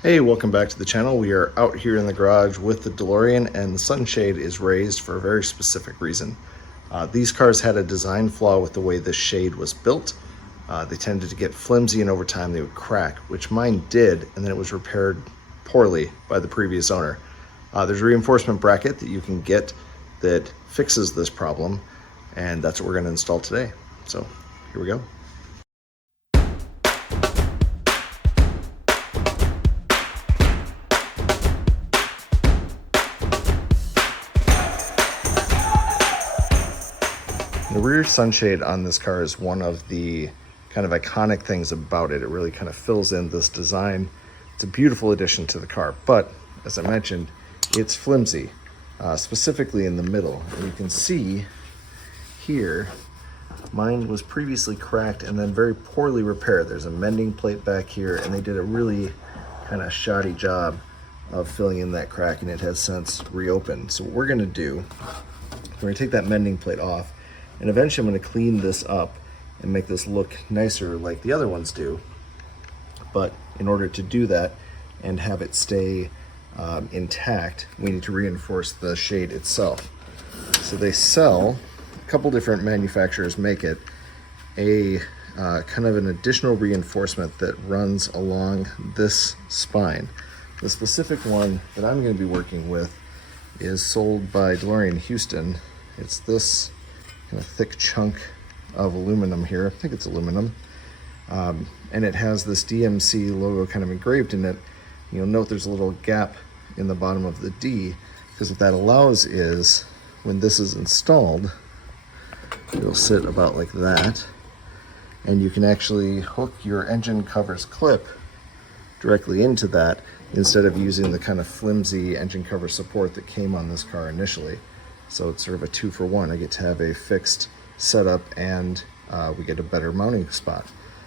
Hey, welcome back to the channel. We are out here in the garage with the DeLorean, and the sunshade is raised for a very specific reason. These cars had a design flaw with the way the shade was built. They tended to get flimsy, and over time they would crack, which mine did, and then it was repaired poorly by the previous owner. There's a reinforcement bracket that you can get that fixes this problem, and that's what we're going to install today. So here we go. The rear sunshade on this car is one of the kind of iconic things about it. It really kind of fills in this design. It's a beautiful addition to the car, but as I mentioned, it's flimsy, specifically in the middle. And you can see here, mine was previously cracked and then very poorly repaired. There's a mending plate back here, and they did a really kind of shoddy job of filling in that crack, and it has since reopened. So what we're gonna do, we're gonna take that mending plate off, and eventually I'm going to clean this up and make this look nicer like the other ones do. But in order to do that and have it stay intact, we need to reinforce the shade itself. So they sell, a couple different manufacturers make it, a kind of an additional reinforcement that runs along this spine. The specific one that I'm going to be working with is sold by DeLorean Houston. It's this kind of thick chunk of aluminum here. I think it's aluminum. And it has this DMC logo kind of engraved in it. You'll note there's a little gap in the bottom of the D, because what that allows is when this is installed, it'll sit about like that, and you can actually hook your engine covers clip directly into that instead of using the kind of flimsy engine cover support that came on this car initially. So it's sort of a 2-for-1. I get to have a fixed setup, and we get a better mounting spot.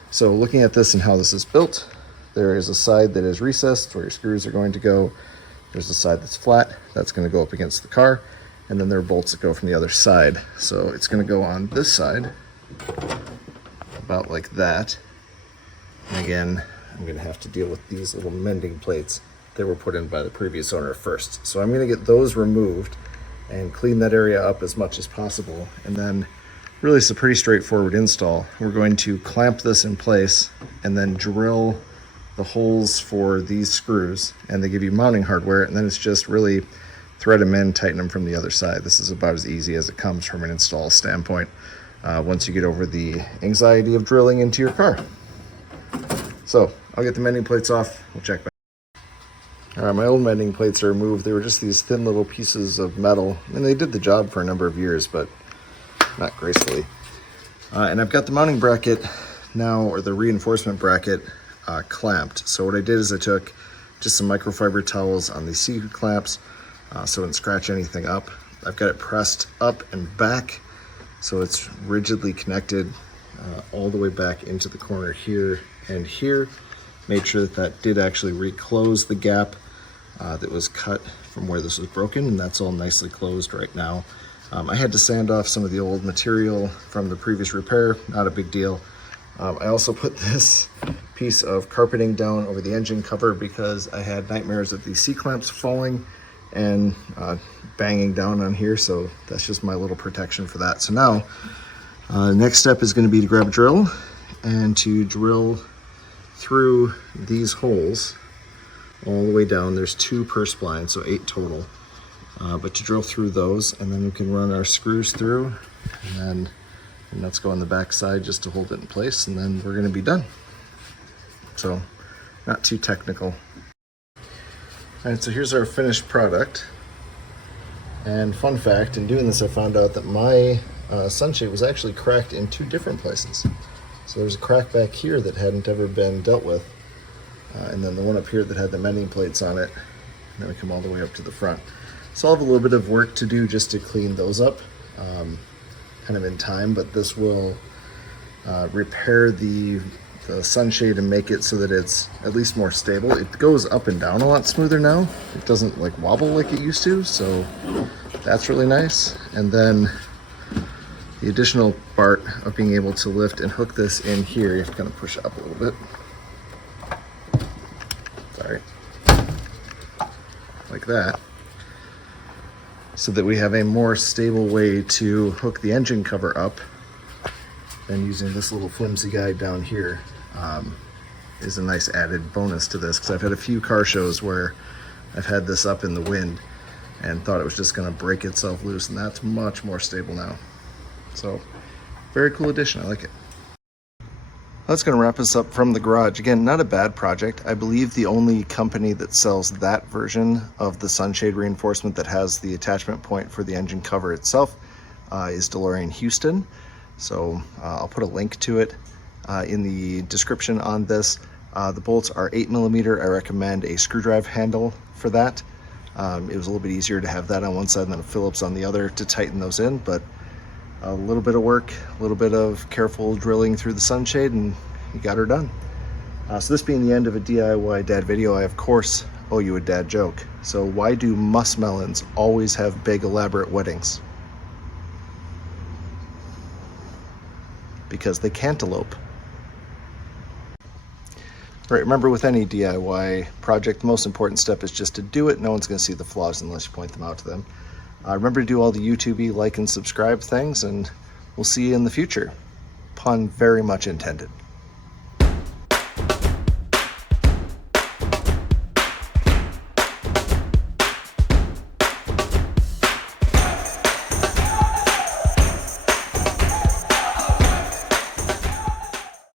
So looking at this and how this is built, there is a side that is recessed where your screws are going to go. There's a side that's flat, that's going to go up against the car, and then there are bolts that go from the other side. So it's going to go on this side, about like that. And again, I'm going to have to deal with these little mending plates that were put in by the previous owner first. So I'm going to get those removed and clean that area up as much as possible. And then really it's a pretty straightforward install. We're going to clamp this in place and then drill the holes for these screws, and they give you mounting hardware, and then it's just really thread them in, tighten them from the other side. This is about as easy as it comes from an install standpoint, once you get over the anxiety of drilling into your car. So I'll get the mending plates off, we'll check back. All right, my old mending plates are removed. They were just these thin little pieces of metal, and they did the job for a number of years, but not gracefully. And I've got the mounting bracket now, or the reinforcement bracket, clamped. So what I did is I took just some microfiber towels on these C-clamps, so it didn't scratch anything up. I've got it pressed up and back, so it's rigidly connected all the way back into the corner here and here. Made sure that that did actually reclose the gap that was cut from where this was broken, and that's all nicely closed right now. I had to sand off some of the old material from the previous repair, not a big deal. I also put this piece of carpeting down over the engine cover because I had nightmares of these C-clamps falling and banging down on here, so that's just my little protection for that. So now, next step is going to be to grab a drill and to drill through these holes all the way down. There's 2 per spline, so 8 total. But to drill through those, and then we can run our screws through, and then the nuts go on the back side just to hold it in place, and then we're going to be done. So not too technical. All right, so here's our finished product. And fun fact, in doing this I found out that my sunshade was actually cracked in 2 different places. So there's a crack back here that hadn't ever been dealt with, and then the one up here that had the mending plates on it, and then we come all the way up to the front. So I'll have a little bit of work to do just to clean those up, kind of in time, but this will repair the sunshade and make it so that it's at least more stable. It goes up and down a lot smoother now. It doesn't like wobble like it used to, so that's really nice. And then the additional part of being able to lift and hook this in here, you have to kind of push it up a little bit. Sorry. like that, so that we have a more stable way to hook the engine cover up. And using this little flimsy guide down here is a nice added bonus to this, because I've had a few car shows where I've had this up in the wind and thought it was just going to break itself loose, and that's much more stable now. So very cool addition, I like it. That's going to wrap us up from the garage. Again, not a bad project. I believe the only company that sells that version of the sunshade reinforcement that has the attachment point for the engine cover itself is DeLorean Houston. So I'll put a link to it in the description on this. The bolts are 8mm. I recommend a screwdriver handle for that. It was a little bit easier to have that on one side than a Phillips on the other to tighten those in, but a little bit of work, a little bit of careful drilling through the sunshade, and you got her done. So this being the end of a DIY dad video, I of course owe you a dad joke. So why do muskmelons always have big elaborate weddings? Because they cantaloupe. Right, remember, with any DIY project, the most important step is just to do it. No one's going to see the flaws unless you point them out to them. Remember to do all the YouTube-y like and subscribe things, and we'll see you in the future. Pun very much intended.